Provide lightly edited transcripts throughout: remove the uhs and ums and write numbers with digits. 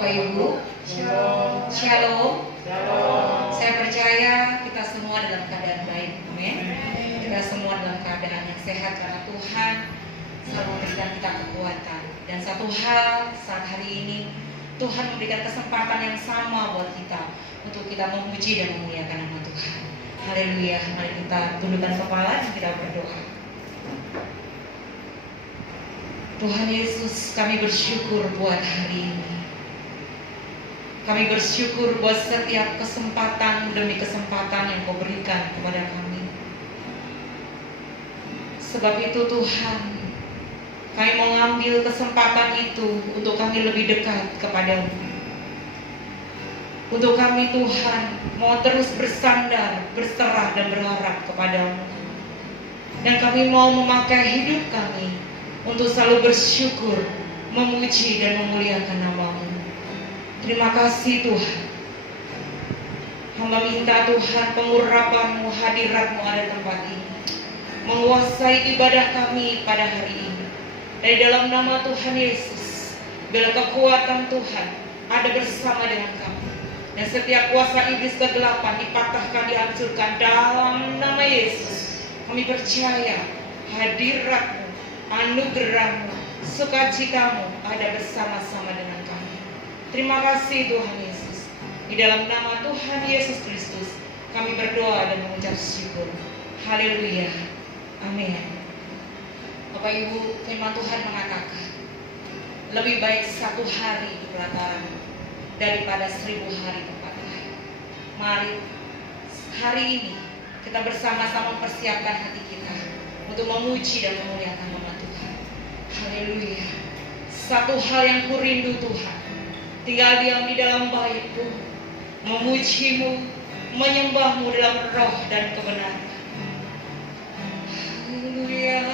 Bapak Ibu. Shalom. Shalom. Shalom. Saya percaya kita semua dalam keadaan baik. Amin. Kita semua dalam keadaan yang sehat karena Tuhan selalu memberikan kita kekuatan. Dan satu hal saat hari ini Tuhan memberikan kesempatan yang sama buat kita untuk kita memuji dan memuliakan nama Tuhan. Haleluya. Mari kita tundukkan kepala dan kita berdoa. Tuhan Yesus, kami bersyukur buat hari ini. Kami bersyukur buat setiap kesempatan demi kesempatan yang Kau berikan kepada kami. Sebab itu Tuhan, kami mengambil kesempatan itu untuk kami lebih dekat kepadamu. Untuk kami Tuhan mau terus bersandar, berserah dan berharap kepadamu. Dan kami mau memakai hidup kami untuk selalu bersyukur, memuji dan memuliakan nama-Mu. Terima kasih Tuhan. Hamba minta Tuhan pengurapan-Mu, hadirat-Mu ada tempat ini, menguasai ibadah kami pada hari ini. Dari dalam nama Tuhan Yesus, biar kekuatan Tuhan ada bersama dengan kami. Dan setiap kuasa iblis kegelapan dipatahkan, dihancurkan dalam nama Yesus. Kami percaya hadirat-Mu, anugerah-Mu, sukacita-Mu ada bersama-sama dengan kami. Terima kasih Tuhan Yesus. Di dalam nama Tuhan Yesus Kristus kami berdoa dan mengucap syukur. Haleluya. Amin. Bapak Ibu, firman Tuhan mengatakan lebih baik satu hari di pelataran daripada 1000 hari tempat lain. Mari hari ini kita bersama-sama mempersiapkan hati kita untuk memuji dan memuliakan nama Tuhan. Haleluya. Satu hal yang kurindu Tuhan, tinggal diam di dalam bait-Mu, memuji-Mu, menyembah-Mu dalam roh dan kebenaran. Haleluya.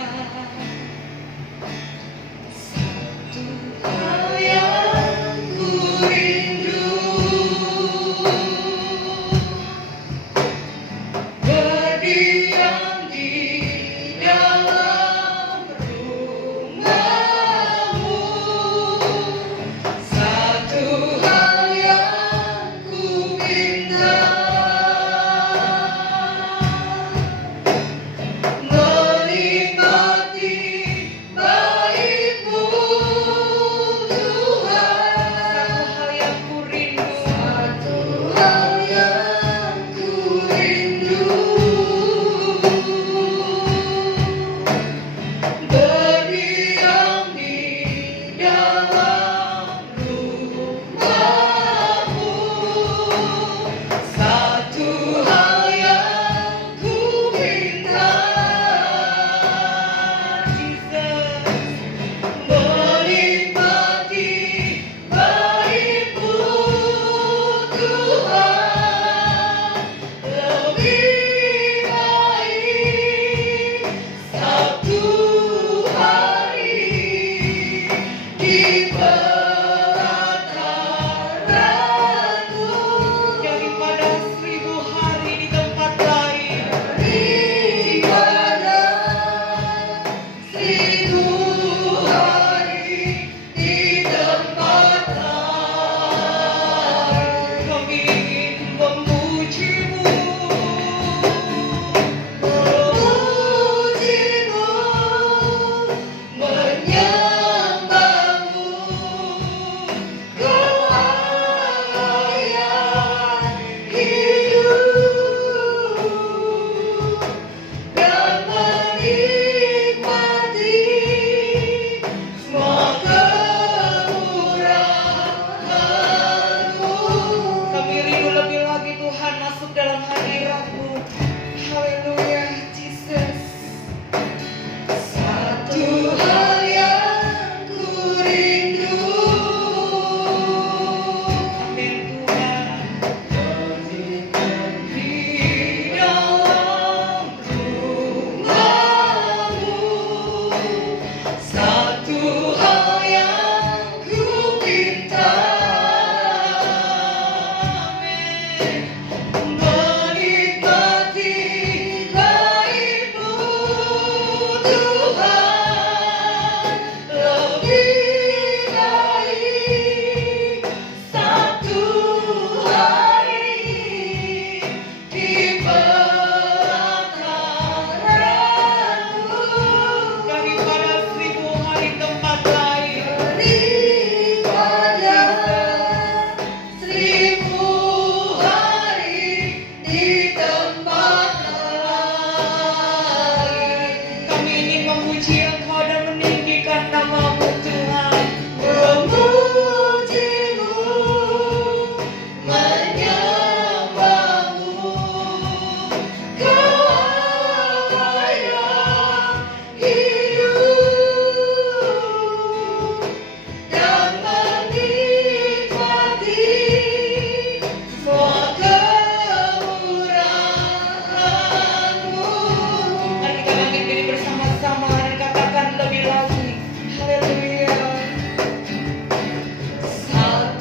Satu hal yang kurindu, berdiam di dalam rumah-Mu. Satu hal yang ku minta, menikmati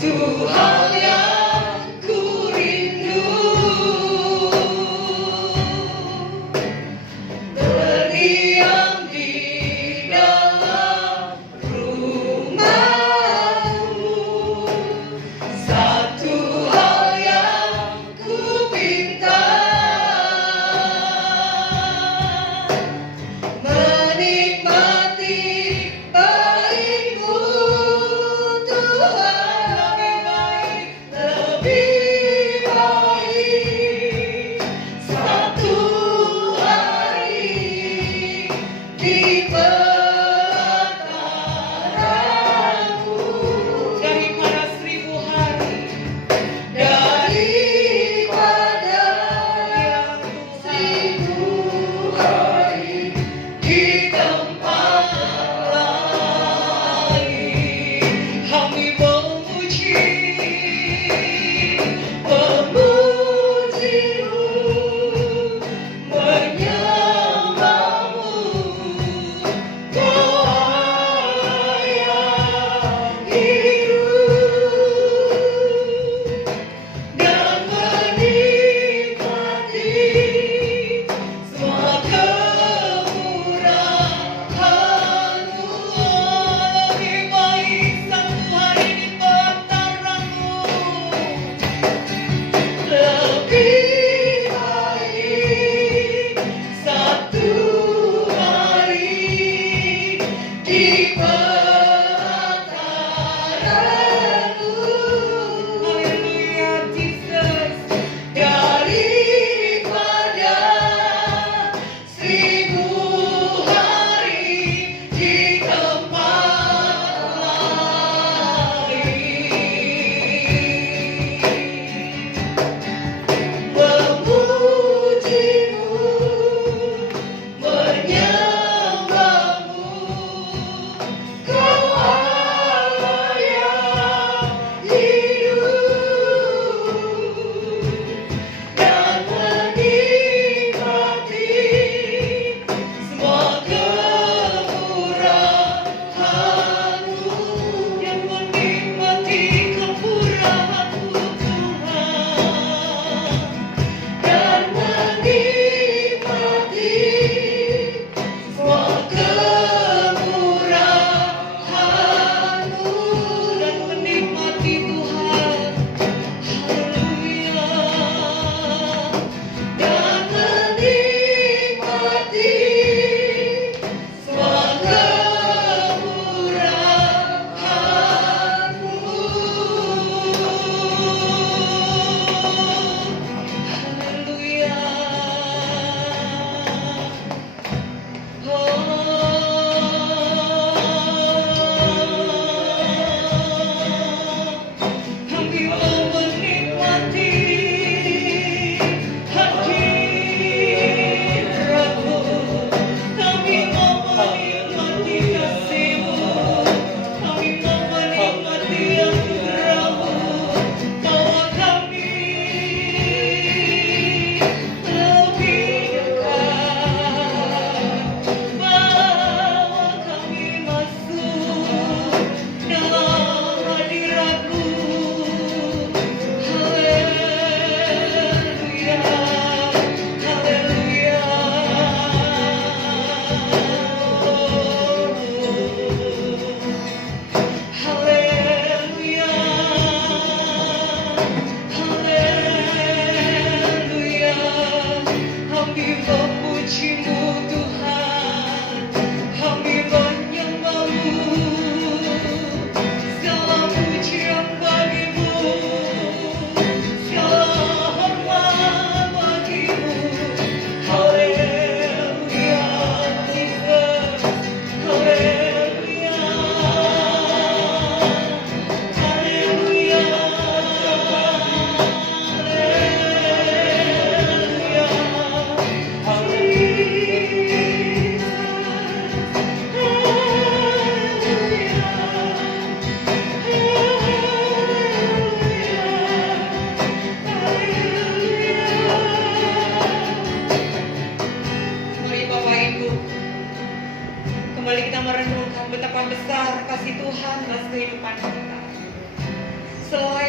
Satu hal yang ku rindu, berdiam di dalam rumahmu. Satu hal yang ku minta, menikmati baik-Mu Tuhan. Lebih baik satu hari di pelataran-Mu daripada 1000 hari, daripada yang 1000 hari di tempat lain. Kami memuji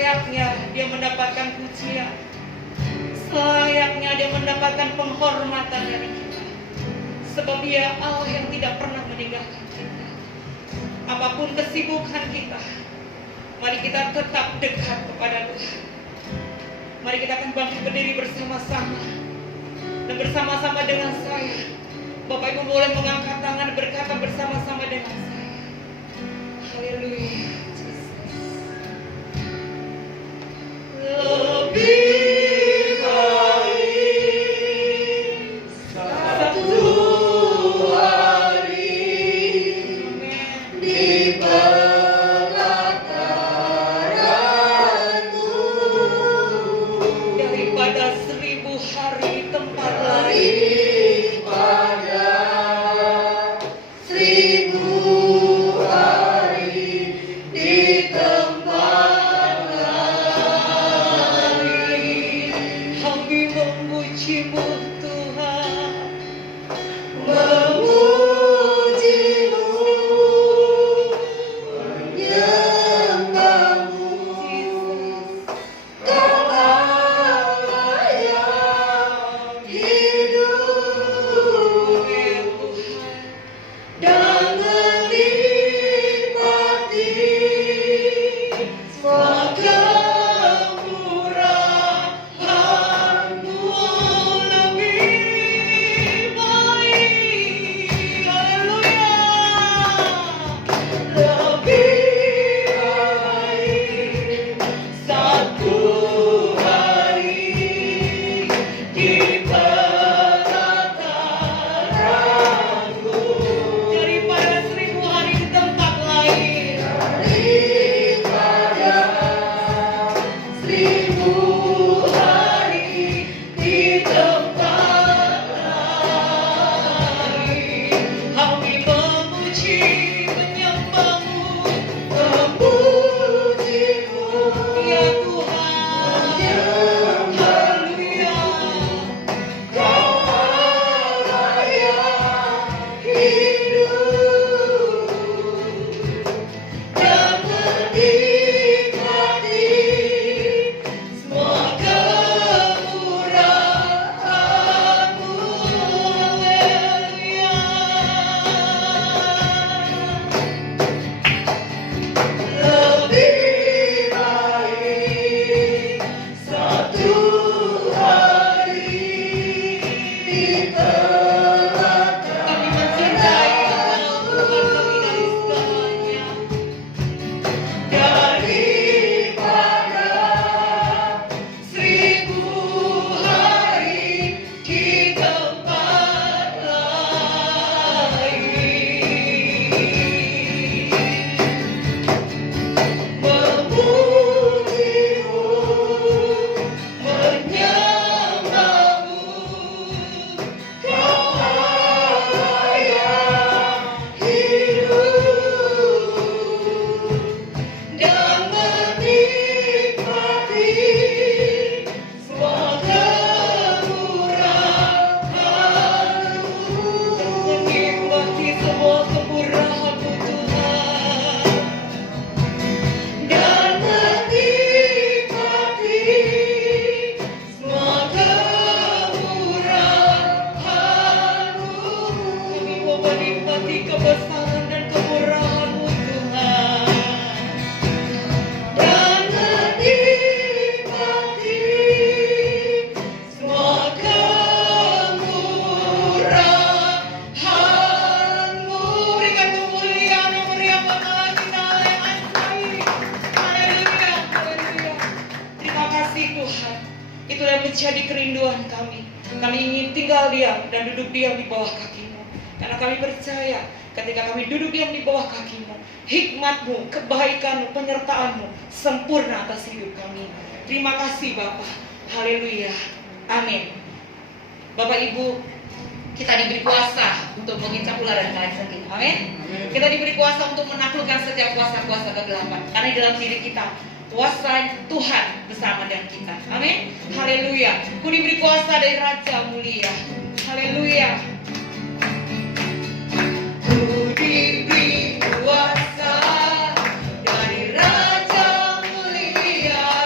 selayaknya dia mendapatkan pujian, selayaknya dia mendapatkan penghormatan dari kita. Sebab dia Allah yang tidak pernah meninggalkan kita. Apapun kesibukan kita, mari kita tetap dekat kepada Tuhan. Mari kita akan bangkit berdiri bersama-sama. Dan bersama-sama dengan saya, Bapak Ibu boleh mengangkat tangan berkata bersama-sama dengan saya. Haleluya. Lebih baik satu hari di pelataran-Mu daripada 1000 hari di tempat lain. Itulah yang menjadi kerinduan kami. Kami ingin tinggal diam dan duduk diam di bawah kaki-Mu. Karena kami percaya ketika kami duduk diam di bawah kaki-Mu, hikmat-Mu, kebaikan-Mu, penyertaan-Mu sempurna atas hidup kami. Terima kasih Bapa. Haleluya. Amin. Bapak Ibu, kita diberi kuasa untuk mengincap ular dan kaleng. Amin. Kita diberi kuasa untuk menaklukkan setiap kuasa-kuasa kegelapan. Karena di dalam diri kita kuasa Tuhan bersama dengan kita. Amin. Haleluya. Ku diberi kuasa dari Raja mulia. Haleluya. Ku diberi kuasa dari Raja mulia.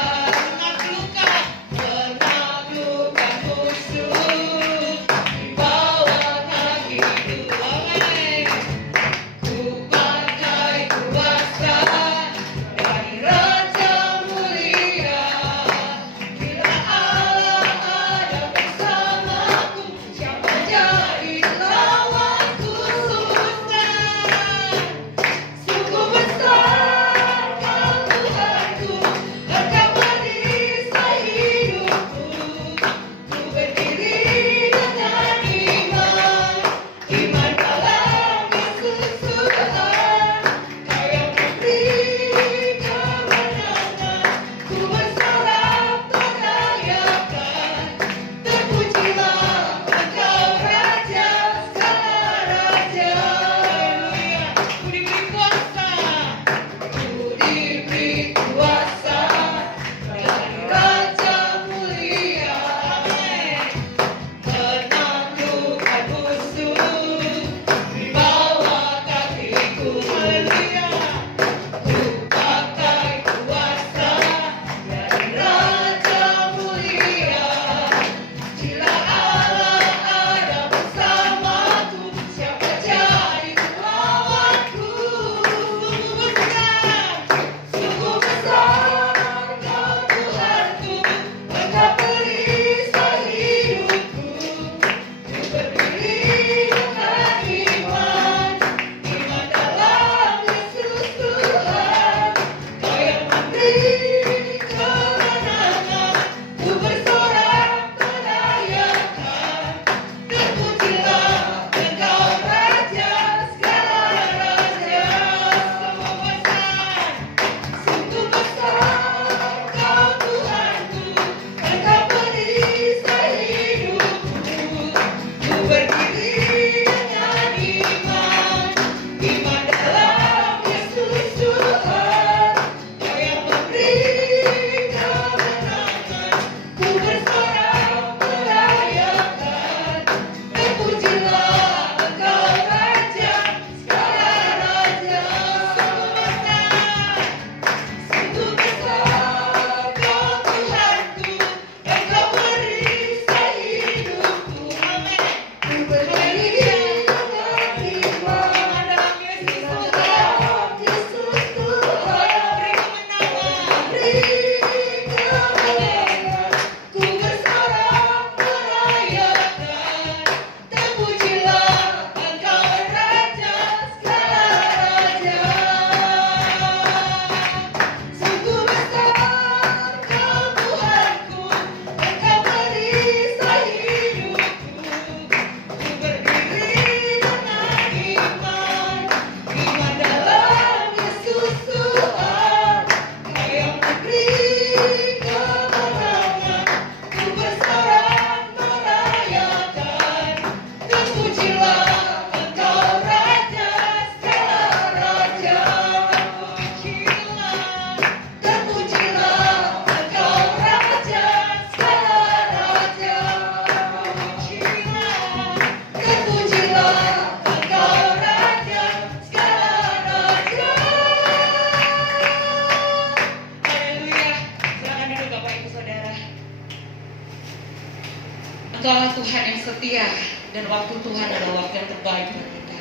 Engkaulah Tuhan yang setia, dan waktu Tuhan adalah waktu yang terbaik bagi kita.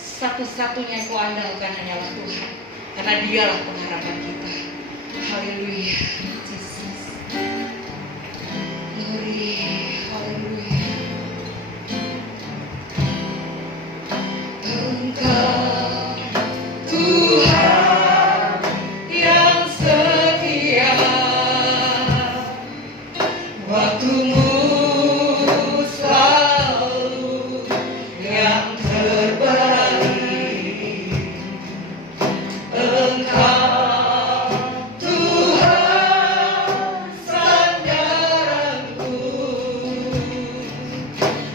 Satu-satunya yang kuandalkan hanyalah Tuhan, karena Dialah pengharapan kita. Haleluya, Jesus. Glory, haleluya. Engkau Tuhan yang setia, waktumu selalu yang terbaik. Engkau Tuhan sandaranku,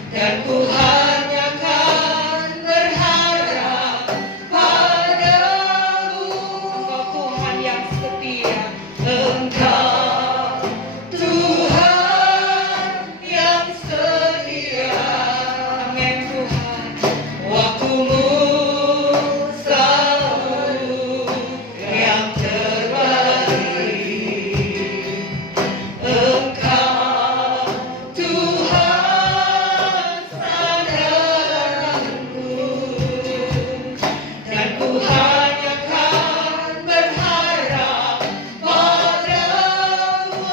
dan ku hanya kan berharap padamu. Engkau Tuhan yang setia, Engkau Tuhan yang setia. Amin Tuhan. Waktumu selalu yang terbaik. Engkau Tuhan sandaranku, dan ku hanya kan berharap padamu.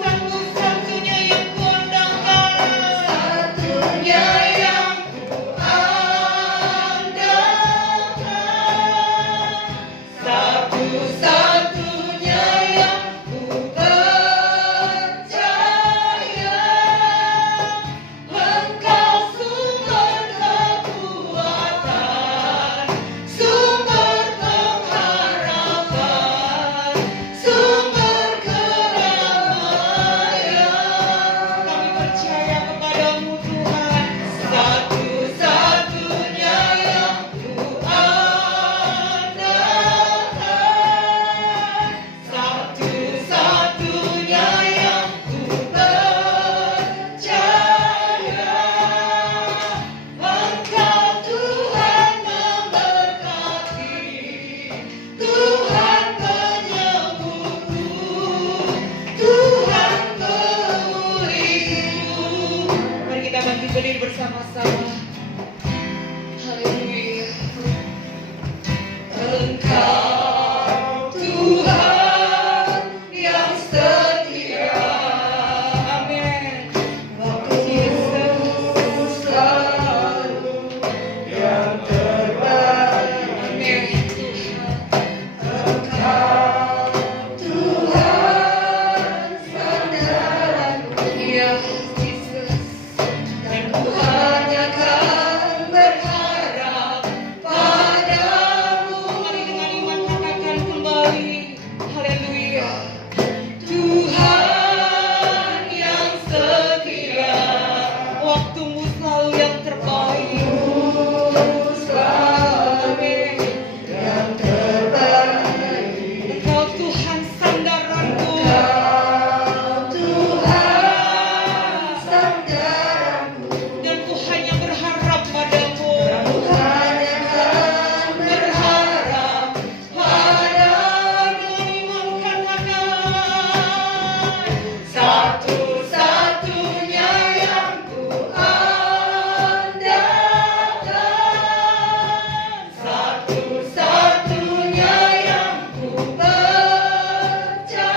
Satu-satunya yang kuandalkan, satunya yang kuandalkan, satu-satunya yang ku percaya. Engkau sumber kekuatan, sumber pengharapan, sumber kedamaian. Kami percaya kepadamu Tuhan, satu-satunya yang ku andalkan, satu-satunya yang ku percaya. Engkau Tuhan memberkati, Tuhan penyembuhku, Tuhan pemulihku. Mari kita bangkit berdiri bersama-sama. Haleluya. Engkau Tuhan yang setia. Amin. Waktu Yesus selalu yang terbaik. Amin. Engkau Tuhan sandaranku, ya Jesus. Dan ku hanya kan berharap padamu. Mari dengan iman katakan kembali. Haleluya. Tuhan yang setia, waktumu selalu yang terbaik. Amin. Yang terbaik. Engkau Tuhan sandaranku, Tuhan sandaranku, dan ku hanya berharap padamu. Ku hanya kan berharap padamu. Iman katakan, satu-satunya yang ku andalkan, satu-satunya yang ku percaya.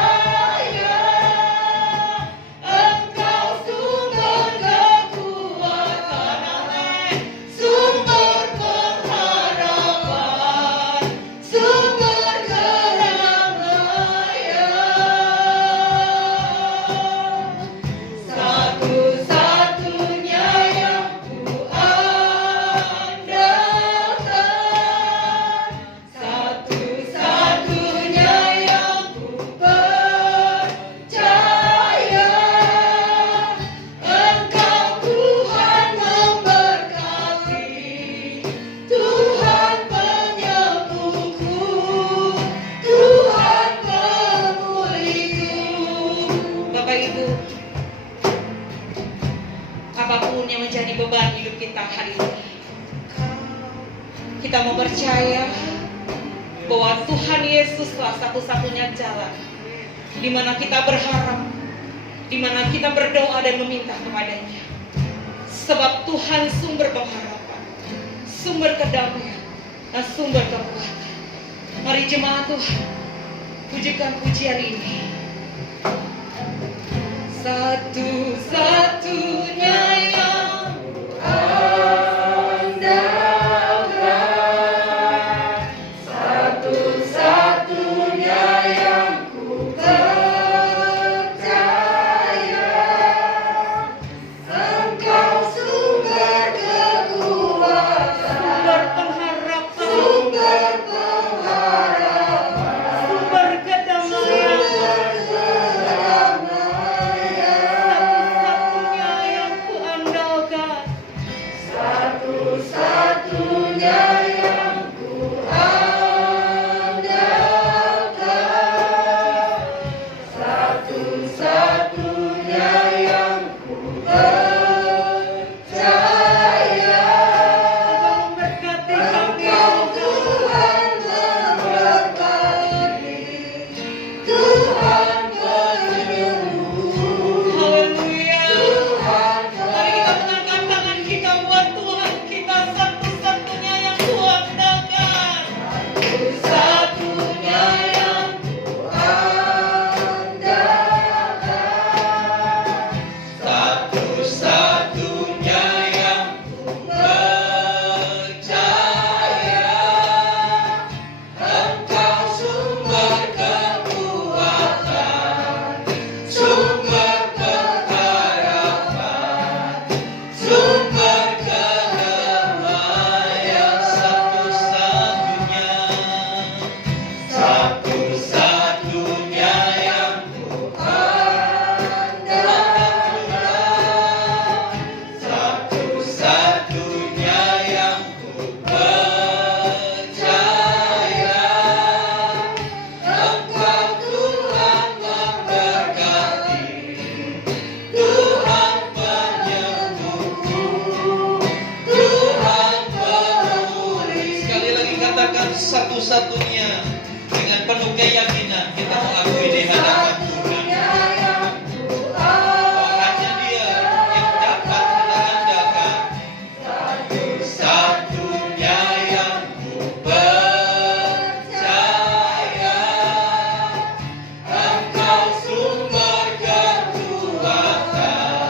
Engkau sumber kekuatan, amin, sumber pengharapan, sumber kedamaian. Satu-satunya yang ku andalkan, satu-satunya yang ku percaya. Engkau Tuhan memberkati, Tuhan penyembuhku, Tuhan pemulihku. Bapak Ibu, apapun yang menjadi beban hidup kita hari ini, kita mau percaya bahwa Tuhan Yesuslah satu-satunya jalan di mana kita berharap, di mana kita berdoa dan meminta kepadanya. Sebab Tuhan sumber pengharapan, sumber kedamaian, dan sumber kekuatan. Mari jemaat Tuhan, pujikan pujian ini. Satu-satunya yang andalkan, satu-satunya yang ku percaya, Engkau sumber kekuatan, sumber pengharapan, sumber pengharapan, sumber kedamaian, satu-satunya yang ku andalkan. satu-satunya yang ku andalkan, satu-satunya yang ku percaya, Engkau memberkati kami. Engkau Tuhan memberkati, Tuhan penyembuh, Haleluya. Tuhan Mari kita mengangkat tangan kita buat Tuhan kita, satu-satunya yang ku andalkan. satu-satunya yang ku andalkan, satu-satunya yang ku percaya, Engkau sumber kekuatan, sumber pengharapan, sumber kedamaian, satu-satunya yang ku andalkan, satu-satunya yang ku percaya, Engkau Tuhan memberkati, Tuhan penyembuhku, Tuhan pemulih. Sekali lagi katakan satu-satunya dengan penuh keyakinan kita mengakui di hadapan Tuhan. Hanya Dia yang dapat kita andalkan. Satu-satunya yang ku percaya, Engkau sumber kekuatan,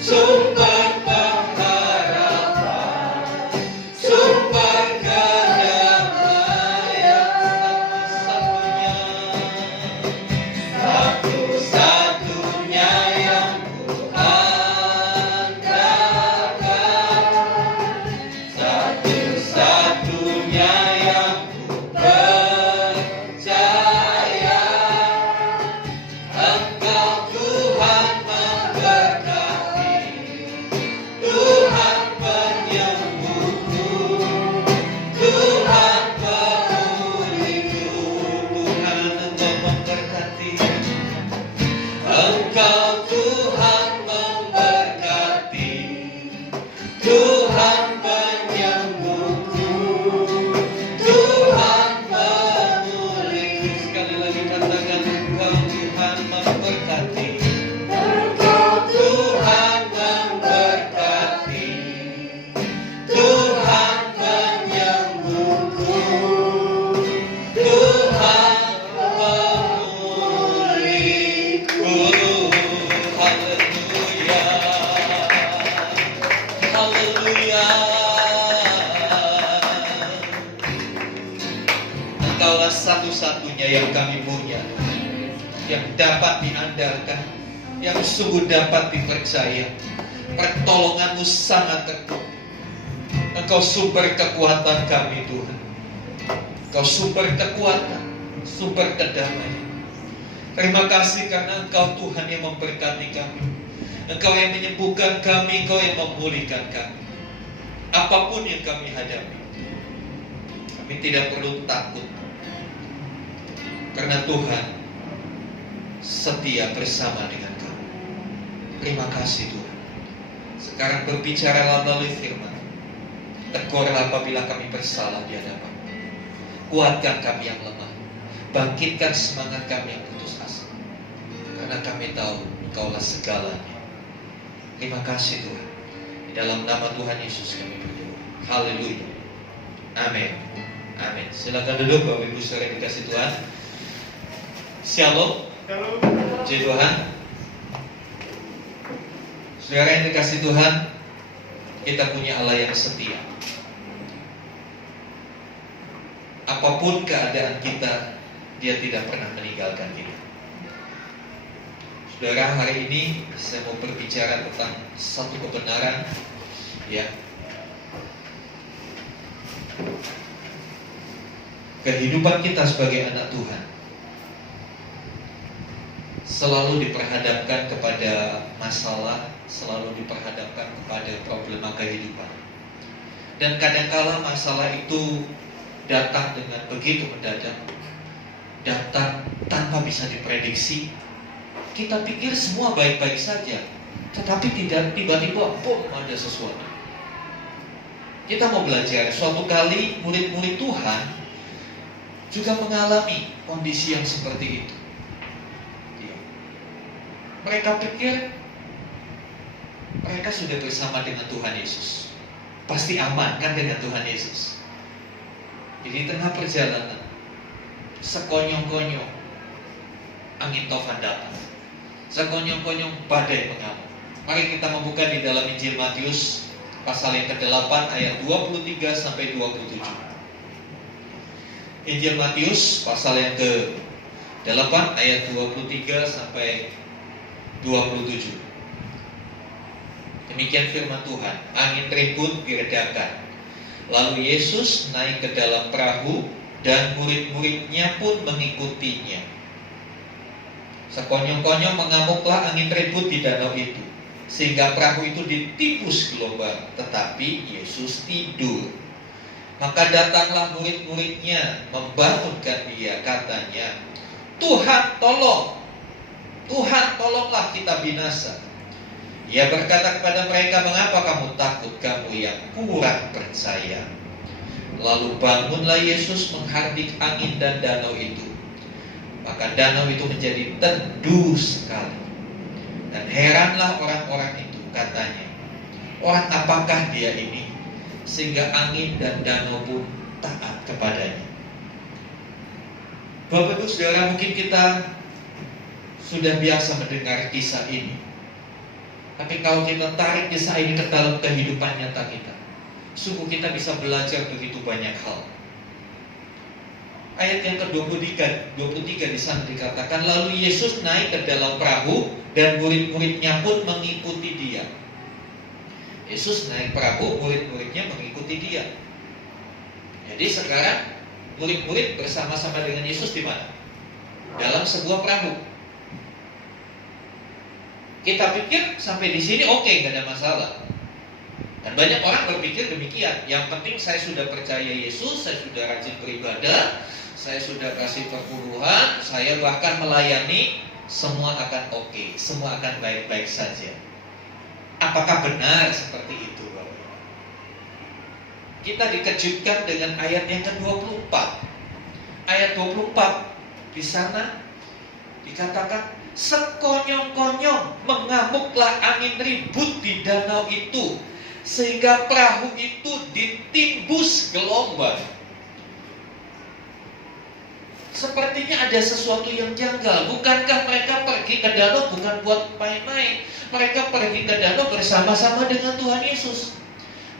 sumber pengharapan, sumber kedamaian, satu-satunya yang ku andalkan, satu-satunya yang ku percaya, Engkau Tuhan memberkati, Tuhan penyembuhku, Tuhan pemulihku. Tuhan Engkau memberkati, Engkau Tuhan memberkati, Tuhan penyembuhku, Tuhan pemulihku. Sekali lagi katakan Engkau Tuhan memberkati, Engkau Tuhan memberkati, Tuhan penyembuhku, Tuhan pemulihku. Haleluya, haleluya. Engkaulah satu-satunya yang kami punya, yang dapat diandalkan, yang sungguh dapat dipercaya. Pertolongan-Mu sangat teguh. Engkau sumber kekuatan kami, Tuhan. Engkau sumber kekuatan, sumber kedamaian. Terima kasih karena Engkau Tuhan yang memberkati kami. Engkau yang menyembuhkan kami, Engkau yang memulihkan kami. Apapun yang kami hadapi, kami tidak perlu takut, karena Tuhan setia bersama dengan kami. Terima kasih Tuhan. Sekarang berbicaralah melalui firman. Tegurlah apabila kami bersalah di hadapan. Kuatkan kami yang lemah. Bangkitkan semangat kami yang putus asa. karena kami tahu Engkaulah segalanya. Terima kasih Tuhan. Di dalam nama Tuhan Yesus kami berdoa. Haleluya. Amin. Amin. Silakan duduk Bapak Ibu saudara yang dikasih Tuhan. Shalom. Puji Tuhan. Saudara yang dikasih Tuhan, kita punya Allah yang setia. Apapun keadaan kita, Dia tidak pernah meninggalkan kita. Saudara, hari ini saya mau berbicara tentang satu kebenaran, ya. Kehidupan kita sebagai anak Tuhan selalu diperhadapkan kepada masalah, selalu diperhadapkan kepada problema kehidupan. Dan kadangkala masalah itu datang dengan begitu mendadak, datang tanpa bisa diprediksi. Kita pikir semua baik-baik saja, tetapi tidak, tiba-tiba pun ada sesuatu. Kita mau belajar, suatu kali murid-murid Tuhan juga mengalami kondisi yang seperti itu. Mereka pikir mereka sudah bersama dengan Tuhan Yesus, pasti aman kan dengan Tuhan Yesus. Jadi tengah perjalanan, sekonyong-konyong angin taufan datang, sekonyong-konyong badai mengamuk. Mari kita membuka di dalam Injil Matius pasal yang ke-8 ayat 23 sampai 27. Injil Matius pasal yang ke-8 ayat 23 sampai 27. Demikian firman Tuhan. Angin ribut diredakan. Lalu Yesus naik ke dalam perahu dan murid-muridnya pun mengikutinya. Sekonyong-konyong mengamuklah angin ribut di danau itu, sehingga perahu itu ditimbus gelombang, tetapi Yesus tidur. Maka datanglah murid-muridnya membangunkan dia, katanya, Tuhan tolong, Tuhan tolonglah kita binasa. Ia berkata kepada mereka, mengapa kamu takut, kamu yang kurang percaya? Lalu bangunlah Yesus menghardik angin dan danau itu. Maka danau itu menjadi teduh sekali. Dan heranlah orang-orang itu, katanya, orang apakah dia ini, sehingga angin dan danau pun taat kepadanya. Bapak Ibu Saudara, mungkin kita sudah biasa mendengar kisah ini. Tapi kalau kita tarik kisah ini ke dalam kehidupan nyata kita, sungguh kita bisa belajar begitu banyak hal. Ayat yang ke-23 di sana dikatakan, lalu Yesus naik ke dalam perahu dan murid-muridnya pun mengikuti dia. Yesus naik perahu, murid-muridnya mengikuti dia. Jadi sekarang murid-murid bersama-sama dengan Yesus di mana? Dalam sebuah perahu. Kita pikir sampai di sini oke, nggak ada masalah. Dan banyak orang berpikir demikian. Yang penting saya sudah percaya Yesus, saya sudah rajin beribadah, saya sudah kasih perpuluhan, saya bahkan melayani, semua akan oke, semua akan baik-baik saja. Apakah benar seperti itu, Bapak? Kita dikejutkan dengan ayat yang ke-24. Ayat 24 di sana dikatakan, sekonyong-konyong mengamuklah angin ribut di danau itu, sehingga perahu itu ditimbus gelombang. Sepertinya ada sesuatu yang janggal. Bukankah mereka pergi ke danau bukan buat main-main? Mereka pergi ke danau bersama-sama dengan Tuhan Yesus.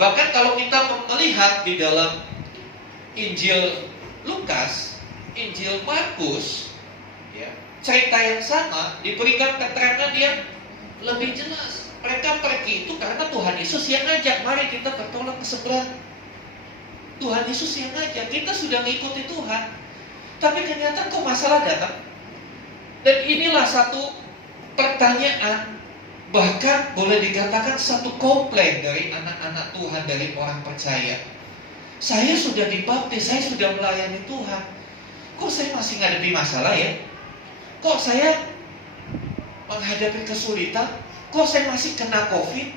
Bahkan kalau kita melihat di dalam Injil Lukas, Injil Markus, ya, cerita yang sama diberikan keterangan yang lebih jelas. Mereka pergi itu karena Tuhan Yesus yang ngajak, mari kita bertolak ke seberang. Tuhan Yesus yang ngajak, kita sudah mengikuti Tuhan. Tapi ternyata kok masalah datang. Dan inilah satu pertanyaan, bahkan boleh dikatakan satu komplain dari anak-anak Tuhan, dari orang percaya. Saya sudah dibaptis, saya sudah melayani Tuhan, kok saya masih ngadepi masalah ya? Kok saya menghadapi kesulitan? Kok saya masih kena COVID?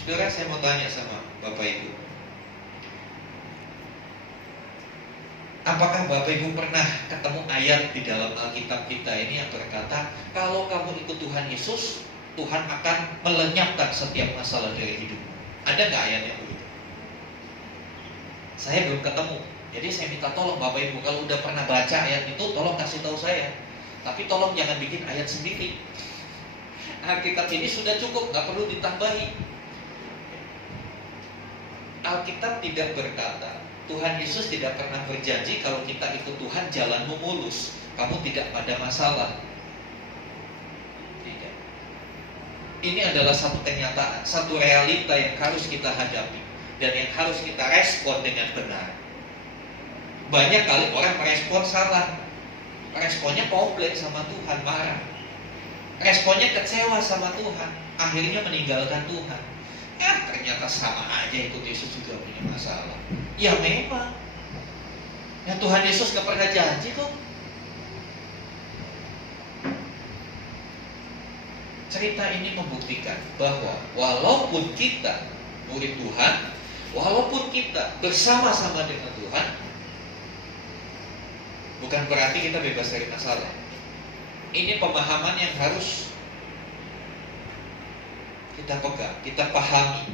Saudara, saya mau tanya sama Bapak Ibu, Apakah Bapak Ibu pernah ketemu ayat di dalam Alkitab kita ini yang berkata, kalau kamu ikut Tuhan Yesus, Tuhan akan melenyapkan setiap masalah dari hidupmu? Ada nggak ayat yang begitu? Saya belum ketemu. Jadi saya minta tolong Bapak Ibu, kalau udah pernah baca ayat itu, tolong kasih tahu saya. Tapi tolong jangan bikin ayat sendiri. Alkitab ini sudah cukup, nggak perlu ditambahi. Alkitab tidak berkata, Tuhan Yesus tidak pernah berjanji kalau kita ikut Tuhan jalanmu mulus, kamu tidak pada masalah. Tidak. Ini adalah satu kenyataan, satu realita yang harus kita hadapi dan yang harus kita respon dengan benar. Banyak kali orang merespon salah. Responnya komplain sama Tuhan, marah. Responnya kecewa sama Tuhan, akhirnya meninggalkan Tuhan. Ya ternyata sama aja ikut Yesus juga punya masalah. Ya memang. Ya Tuhan Yesus gak pernah janji kok. Cerita ini membuktikan bahwa walaupun kita murid Tuhan, walaupun kita bersama-sama dengan Tuhan, bukan berarti kita bebas dari masalah. Ini pemahaman yang harus kita pegang, kita pahami.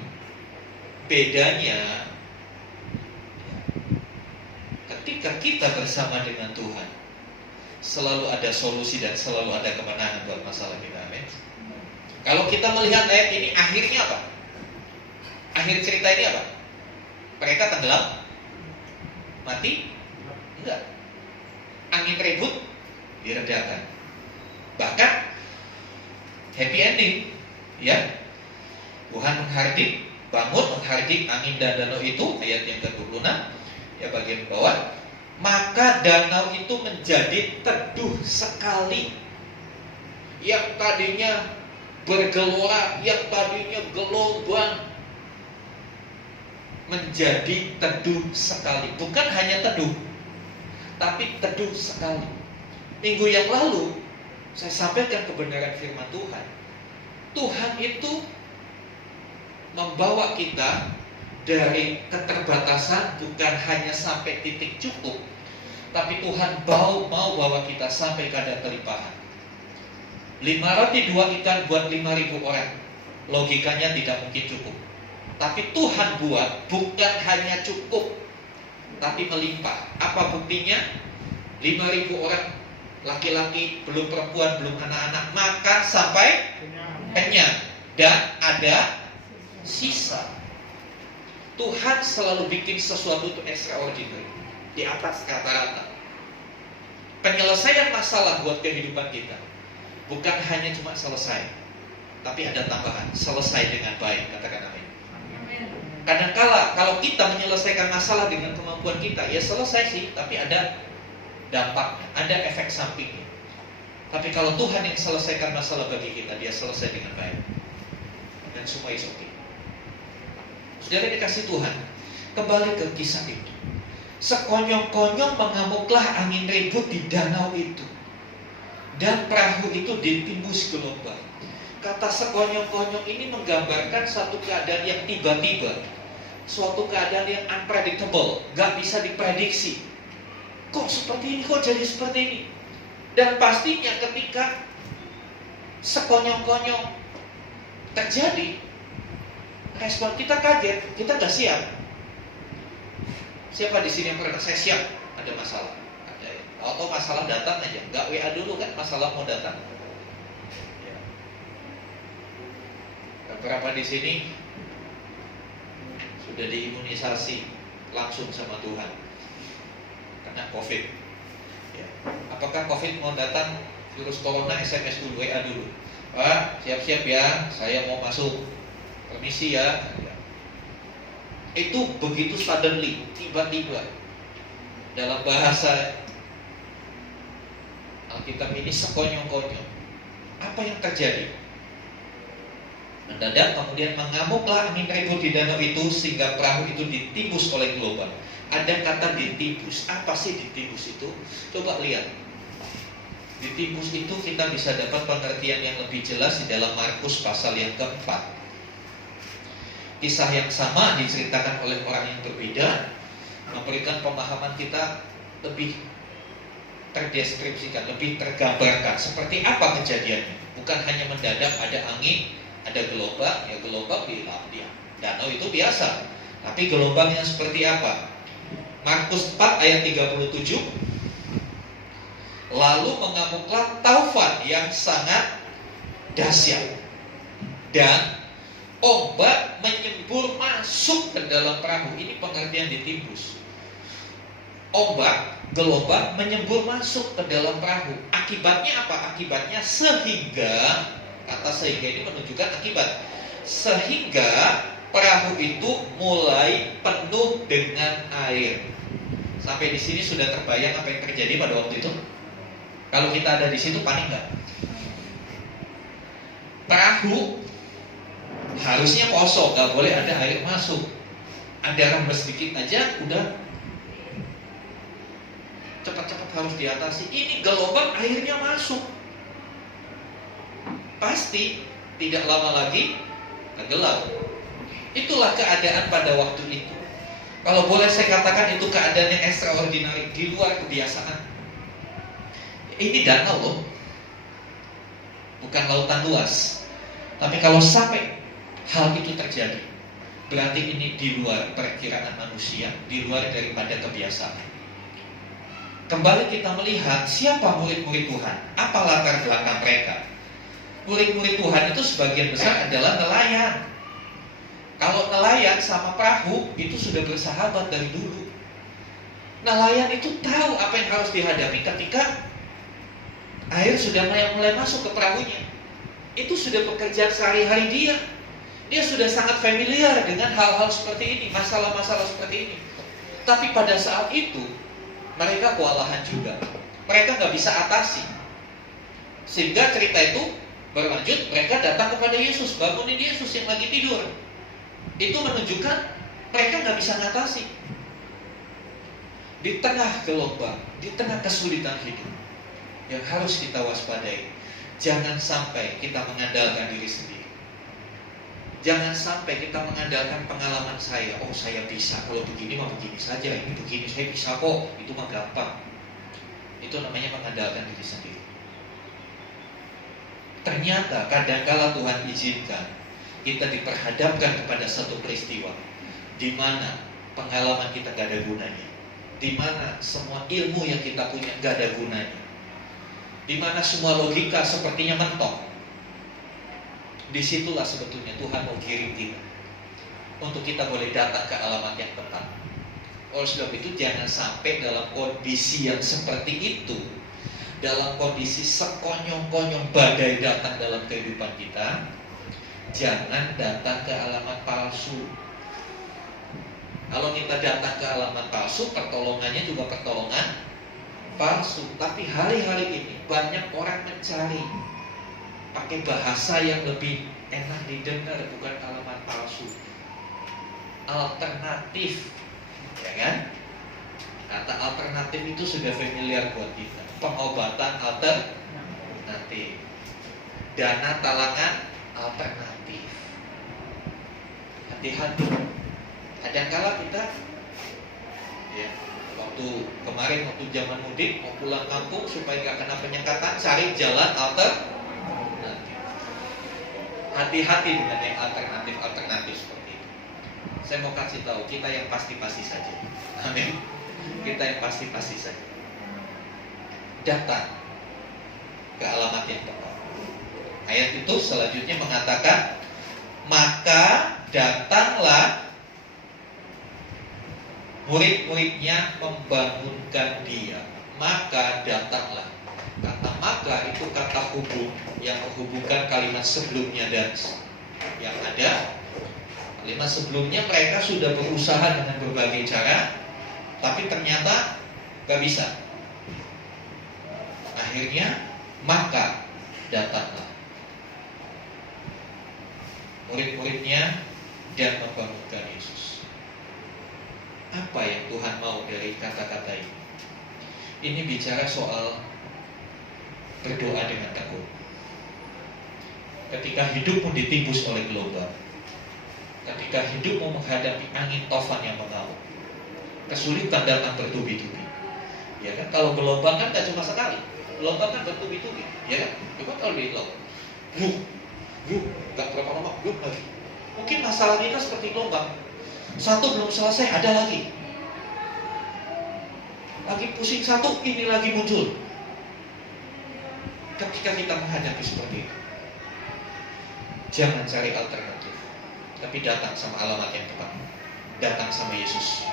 Bedanya ketika kita bersama dengan Tuhan, selalu ada solusi dan selalu ada kemenangan buat masalah kita. Amin. Kalau kita melihat ayat ini, akhirnya apa? Akhir cerita ini apa? Mereka tenggelam? Mati? Enggak. Angin ribut? Diredakan. Bahkan happy ending, ya. Tuhan menghardik, bangun menghardik angin dan danau itu, ayat yang ke-26, ya bagian bawah. Maka danau itu menjadi teduh sekali. Yang tadinya bergelora, yang tadinya gelombang, menjadi teduh sekali. Bukan hanya teduh, tapi teduh sekali. Minggu yang lalu saya sampaikan kebenaran firman Tuhan. Tuhan itu membawa kita dari keterbatasan, bukan hanya sampai titik cukup, tapi Tuhan mau bawa kita sampai keadaan kelimpahan. 5 roti 2 ikan buat 5.000 orang. Logikanya tidak mungkin cukup. Tapi Tuhan buat bukan hanya cukup, tapi melimpah. Apa buktinya? 5.000 orang, laki-laki, belum perempuan, belum anak-anak, makan sampai kenyang. Dan ada sisa. Tuhan selalu bikin sesuatu itu extraordinary, di atas rata-rata. Penyelesaian masalah buat kehidupan kita bukan hanya cuma selesai, tapi ada tambahan, selesai dengan baik. Katakan amin. Kadangkala kalau kita menyelesaikan masalah dengan kemampuan kita, ya selesai sih, tapi ada dampaknya, ada efek sampingnya. Tapi kalau Tuhan yang selesaikan masalah bagi kita, dia selesai dengan baik, dan semua is okay. Saudara dikasih Tuhan, kembali ke kisah itu. Sekonyong-konyong mengamuklah angin ribut di danau itu, dan perahu itu ditimbus gelombang. Kata sekonyong-konyong ini menggambarkan satu keadaan yang tiba-tiba, suatu keadaan yang unpredictable, gak bisa diprediksi. Kok seperti ini, kok jadi seperti ini? Dan pastinya ketika sekonyong-konyong terjadi, respon kita kaget, kita gak siap. Siapa di sini yang pernah saya siap ada masalah? Ada ya. Atau masalah datang aja, gak WA dulu kan, masalah mau datang. Ya. Beberapa di sini sudah diimunisasi langsung sama Tuhan karena COVID. Ya. Apakah COVID mau datang, virus corona, SMS dulu, WA dulu. Pak, siap-siap ya, saya mau masuk. Permisi ya. Itu begitu suddenly, tiba-tiba. Dalam bahasa Alkitab ini sekonyong-konyong. Apa yang terjadi? Mendadak kemudian mengamuklah angin ribut di danau itu, sehingga perahu itu ditimbus oleh gelombang. Ada kata ditimbus. Apa sih ditimbus itu? Coba lihat. Ditimbus itu kita bisa dapat pengertian yang lebih jelas di dalam Markus pasal yang keempat. Kisah yang sama diceritakan oleh orang yang berbeda, memberikan pemahaman kita lebih terdeskripsikan, lebih tergambarkan seperti apa kejadiannya. Bukan hanya mendadak ada angin, ada gelombang, ya gelombang di danau itu biasa. Tapi gelombangnya seperti apa? Markus 4 ayat 37. Lalu mengamuklah taufan yang sangat dahsyat, dan ombak menyembur masuk ke dalam perahu. Ini pengertian ditimbus. Ombak, gelombang menyembur masuk ke dalam perahu. Akibatnya apa? Akibatnya sehingga, kata sehingga ini menunjukkan akibat. Sehingga perahu itu mulai penuh dengan air. Sampai di sini sudah terbayang apa yang terjadi pada waktu itu? Kalau kita ada di situ panik nggak? Perahu harusnya kosong, nggak boleh ada air masuk. Ada rembes sedikit aja, udah cepat-cepat harus diatasi. Ini gelombang airnya masuk, pasti tidak lama lagi tenggelam. Itulah keadaan pada waktu itu. Kalau boleh saya katakan itu keadaan yang extraordinary, di luar kebiasaan. Ini danau loh, bukan lautan luas. Tapi kalau sampai hal itu terjadi, berarti ini di luar perkiraan manusia, di luar daripada kebiasaan. Kembali kita melihat siapa murid-murid Tuhan, apa latar belakang mereka. Murid-murid Tuhan itu sebagian besar adalah nelayan. Kalau nelayan sama perahu itu sudah bersahabat dari dulu. Nelayan itu tahu apa yang harus dihadapi ketika air sudah mulai masuk ke perahunya. Itu sudah pekerjaan sehari-hari dia. Dia sudah sangat familiar dengan hal-hal seperti ini, masalah-masalah seperti ini. Tapi pada saat itu mereka kewalahan juga. Mereka nggak bisa atasi. Sehingga cerita itu berlanjut, mereka datang kepada Yesus, bangunin Yesus yang lagi tidur. Itu menunjukkan mereka nggak bisa ngatasi. Di tengah gelombang, di tengah kesulitan hidup, yang harus kita waspadai, jangan sampai kita mengandalkan diri sendiri. Jangan sampai kita mengandalkan pengalaman saya. Oh, saya bisa, kalau begini mah begini saja, ini begini, saya bisa kok, itu mah gampang. Itu namanya mengandalkan diri sendiri. Ternyata kadangkala Tuhan izinkan kita diperhadapkan kepada satu peristiwa di mana pengalaman kita gak ada gunanya, di mana semua ilmu yang kita punya gak ada gunanya, di mana semua logika sepertinya mentok. Disitulah sebetulnya Tuhan mau kirim kita untuk kita boleh datang ke alamat yang tepat. Oleh sebab itu jangan sampai dalam kondisi yang seperti itu, dalam kondisi sekonyong-konyong badai datang dalam kehidupan kita, jangan datang ke alamat palsu. Kalau kita datang ke alamat palsu, pertolongannya juga pertolongan palsu. Tapi hari-hari ini banyak orang mencari pakai bahasa yang lebih enak didengar, bukan alamat palsu, alternatif, ya kan? Kata alternatif itu sudah familiar buat kita. Pengobatan alternatif, dana talangan alternatif. Hati-hati. Kadang-kala kita, ya, waktu zaman mudik mau pulang kampung supaya nggak kena penyekatan, cari jalan alternatif. Hati-hati dengan yang alternatif seperti itu. Saya mau kasih tahu, kita yang pasti-pasti saja. Amin. Kita yang pasti-pasti saja. Datang ke alamat yang tepat. Ayat itu selanjutnya mengatakan, maka datanglah murid-muridnya membangunkan dia. Maka datanglah. Kata maka itu kata hubung yang menghubungkan kalimat sebelumnya dan yang ada. Kalimat sebelumnya mereka sudah berusaha dengan berbagai cara, tapi ternyata gak bisa. Akhirnya maka datanglah murid-muridnya dan membangunkan Yesus. Apa yang Tuhan mau dari kata-kata ini? Ini bicara soal berdoa dengan tekun. Ketika hidupmu ditimbus oleh gelombang, ketika hidupmu menghadapi angin tofan yang mengamuk, kesulitan datang bertubi-tubi, Ya kan, kalau gelombang kan gak cuma sekali, gelombang kan bertubi-tubi, ya kan? Coba kalau di laut, gak berapa lama, lagi. Mungkin masalah kita seperti gelombang, satu belum selesai, ada lagi pusing satu, ini lagi muncul. Ketika kita menghadapi seperti itu, jangan cari alternatif, tapi datang sama alamat yang tepat. Datang sama Yesus.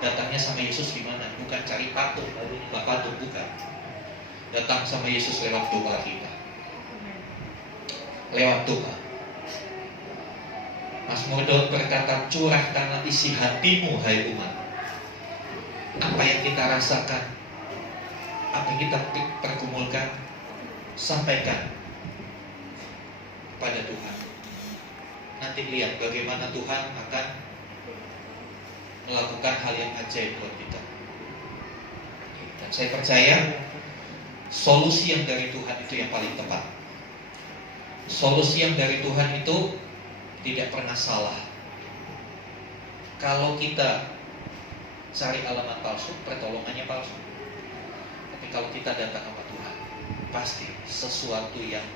Datangnya sama Yesus gimana? Bukan cari patung, lalu nyembah patung, bukan. Datang sama Yesus lewat doa kita. Lewat doa. Mazmur Daud berkata, curahkanlah isi hatimu, hai umat. Apa yang kita rasakan, apa yang kita pergumulkan, sampaikan pada Tuhan. Nanti lihat bagaimana Tuhan akan melakukan hal yang ajaib buat kita. Dan saya percaya solusi yang dari Tuhan itu yang paling tepat. Solusi yang dari Tuhan itu tidak pernah salah. Kalau kita cari alamat palsu, pertolongannya palsu. Tapi kalau kita datang sama Tuhan, pasti sesuatu yang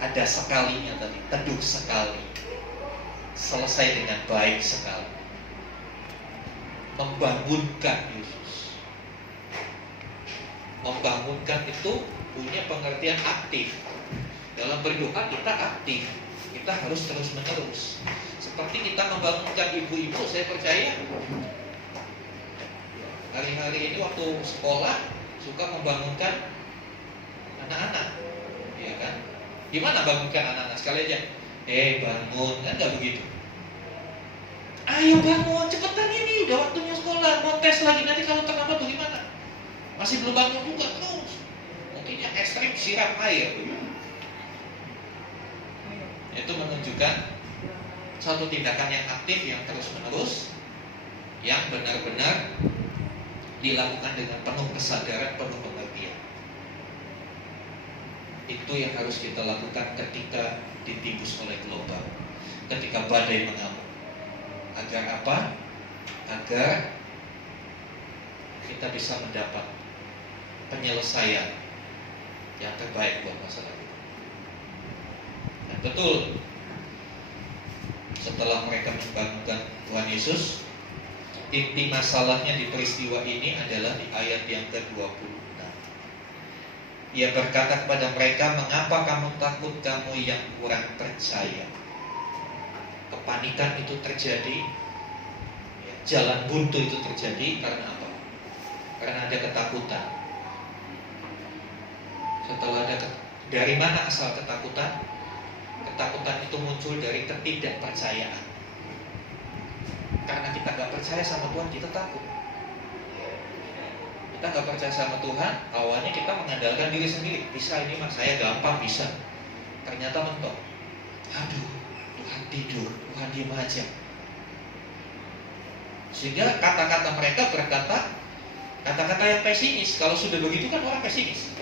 ada sekalinya tadi, teduh sekali, selesai dengan baik sekali, membangunkan Yesus. Membangunkan itu punya pengertian aktif. Dalam berdoa kita aktif, kita harus terus menerus. Seperti kita membangunkan ibu-ibu, saya percaya hari-hari ini waktu sekolah suka membangunkan anak-anak, ya kan? Gimana bangunkan anak-anak? Sekali aja, bangun, kan nggak begitu. Ayo bangun, cepetan ini, udah waktunya sekolah, mau tes lagi, nanti kalau terlambat bagaimana? Masih belum bangun juga, terus. Mungkin yang ekstrim siram air. Itu menunjukkan suatu tindakan yang aktif, yang terus-menerus, yang benar-benar dilakukan dengan penuh kesadaran, penuh pengertian. Itu yang harus kita lakukan ketika ditibus oleh gelombang, ketika badai mengamuk. Agar apa? Agar kita bisa mendapat penyelesaian yang terbaik buat masalah kita. Dan betul, setelah mereka membangunkan Tuhan Yesus, inti masalahnya di peristiwa ini adalah di ayat yang ke-26. Ia berkata kepada mereka, mengapa kamu takut, kamu yang kurang percaya? Kepanikan itu terjadi, jalan buntu itu terjadi karena apa? Karena ada ketakutan. Setelah dari mana asal ketakutan? Ketakutan itu muncul dari ketidakpercayaan. Karena kita gak percaya sama Tuhan, kita takut. Kita gak percaya sama Tuhan, awalnya kita mengandalkan diri sendiri. Bisa ini mas, saya gampang bisa. Ternyata mentok. Aduh, Tuhan tidur, Tuhan diem aja. Sehingga kata-kata mereka berkata, kata-kata yang pesimis. Kalau sudah begitu kan orang pesimis.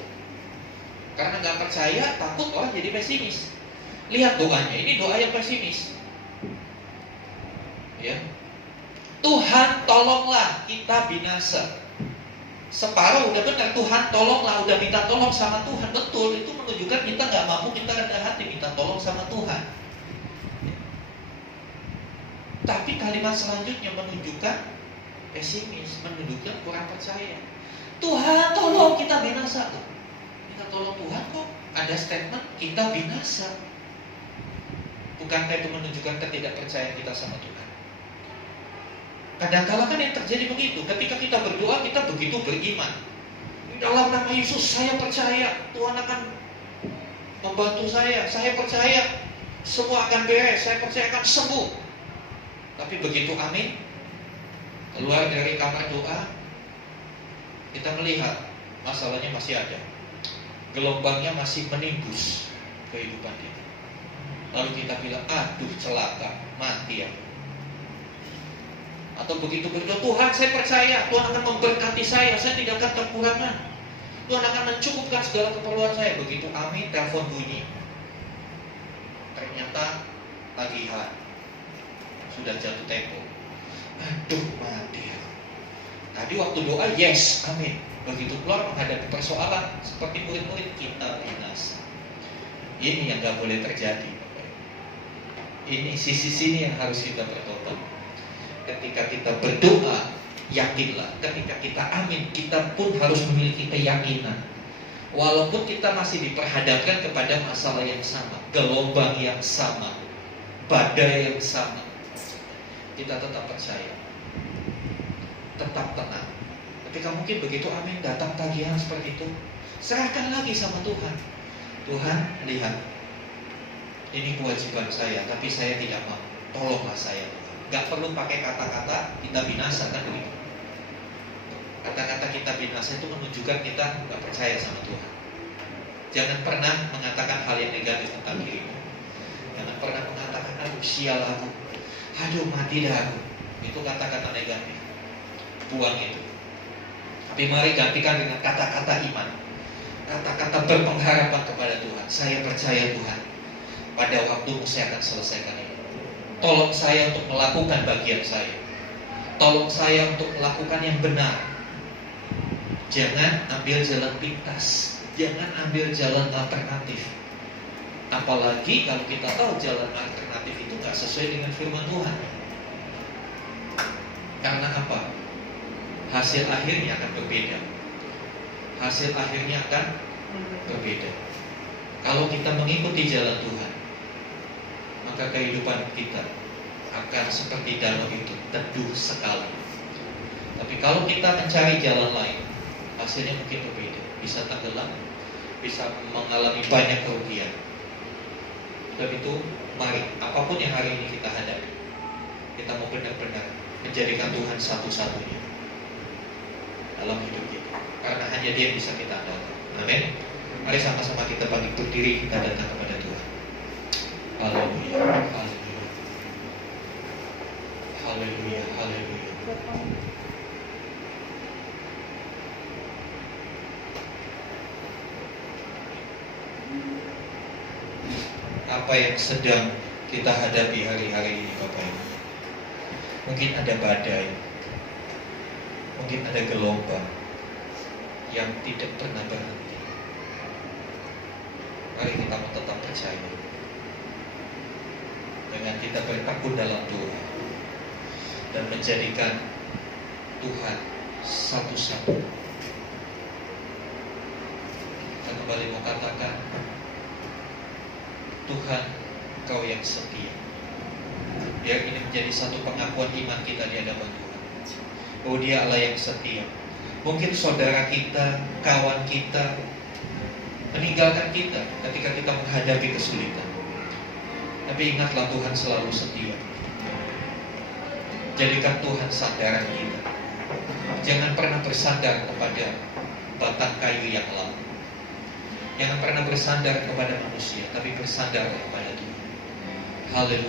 Karena gak percaya, takut, orang jadi pesimis. Lihat doanya, ini doa yang pesimis. Ya, Tuhan tolonglah kita binasa. Separuh udah benar, Tuhan tolonglah, udah minta tolong sama Tuhan. Betul, itu menunjukkan kita gak mampu, kita rendah hati minta tolong sama Tuhan. Tapi kalimat selanjutnya menunjukkan pesimis, menunjukkan kurang percaya. Tuhan tolong kita binasa. Minta tolong Tuhan kok ada statement kita binasa. Bukankah itu menunjukkan ketidakpercayaan kita sama Tuhan? Kadang-kala kan yang terjadi begitu. Ketika kita berdoa, kita begitu beriman. Dalam nama Yesus, saya percaya Tuhan akan membantu saya. Saya percaya semua akan beres. Saya percaya akan sembuh. Tapi begitu amin, keluar dari kamar doa, kita melihat masalahnya masih ada. Gelombangnya masih menimbus kehidupan kita. Lalu kita bilang, aduh celaka, mati ya. Atau begitu berdoa, Tuhan saya percaya Tuhan akan memberkati saya tidak akan kekurangan. Tuhan akan mencukupkan segala keperluan saya. Begitu amin, telepon bunyi. Ternyata tagihan sudah jatuh tempo. Aduh mati ya. Tadi waktu doa, yes, amin. Begitu keluar menghadapi persoalan seperti murid-murid, kita binasa. Ini yang gak boleh terjadi. Ini sisi sini yang harus kita pertobat. Ketika kita berdoa, yakinlah. Ketika kita amin, kita pun harus memiliki keyakinan. Walaupun kita masih diperhadapkan kepada masalah yang sama, gelombang yang sama, badai yang sama, kita tetap percaya, tetap tenang. Ketika mungkin begitu amin datang tagihan seperti itu, serahkan lagi sama Tuhan. Tuhan, lihat, ini kewajiban saya, tapi saya tidak mau. Tolonglah saya, Tuhan. Gak perlu pakai kata-kata kita binasa, kan begitu. Kata-kata kita binasa itu menunjukkan kita gak percaya sama Tuhan. Jangan pernah mengatakan hal yang negatif tentang dirimu. Jangan pernah mengatakan, aduh sial aku, aduh mati dah aku. Itu kata-kata negatif. Buang itu. Tapi mari gantikan dengan kata-kata iman. Kata-kata berpengharapan kepada Tuhan. Saya percaya Tuhan, pada waktumu saya akan selesaikan ini. Tolong saya untuk melakukan bagian saya. Tolong saya untuk melakukan yang benar. Jangan ambil jalan pintas. Jangan ambil jalan alternatif. Apalagi kalau kita tahu jalan alternatif itu gak sesuai dengan firman Tuhan. Karena apa? Hasil akhirnya akan berbeda. Hasil akhirnya akan berbeda. Kalau kita mengikuti jalan Tuhan, maka kehidupan kita akan seperti danau itu, teduh sekali. Tapi kalau kita mencari jalan lain, hasilnya mungkin berbeda. Bisa tenggelam, bisa mengalami banyak kerugian. Dan itu, mari, apapun yang hari ini kita hadapi, kita mau benar-benar menjadikan Tuhan satu-satunya dalam hidup kita. Karena hanya Dia yang bisa kita andalkan. Amin. Mari sama-sama kita bangkit berdiri, kita datang kepada Tuhan. Haleluya, haleluya, haleluya, haleluya. Apa yang sedang kita hadapi hari-hari ini, Bapak Ibu? Mungkin ada badai, mungkin ada gelombang yang tidak pernah berhenti. Mari kita tetap percaya dengan kita bertekun dalam Tuhan dan menjadikan Tuhan satu-satu. Kita kembali mau katakan, Tuhan, Kau yang setia. Biar ini menjadi satu pengakuan iman kita di hadapan Tuhan. Oh, Dia Allah yang setia. Mungkin saudara kita, kawan kita meninggalkan kita ketika kita menghadapi kesulitan. Tapi ingatlah, Tuhan selalu setia. Jadikan Tuhan sandaran kita. Jangan pernah bersandar kepada batang kayu yang lama. Jangan pernah bersandar kepada manusia, tapi bersandar kepada Tuhan. Haleluya.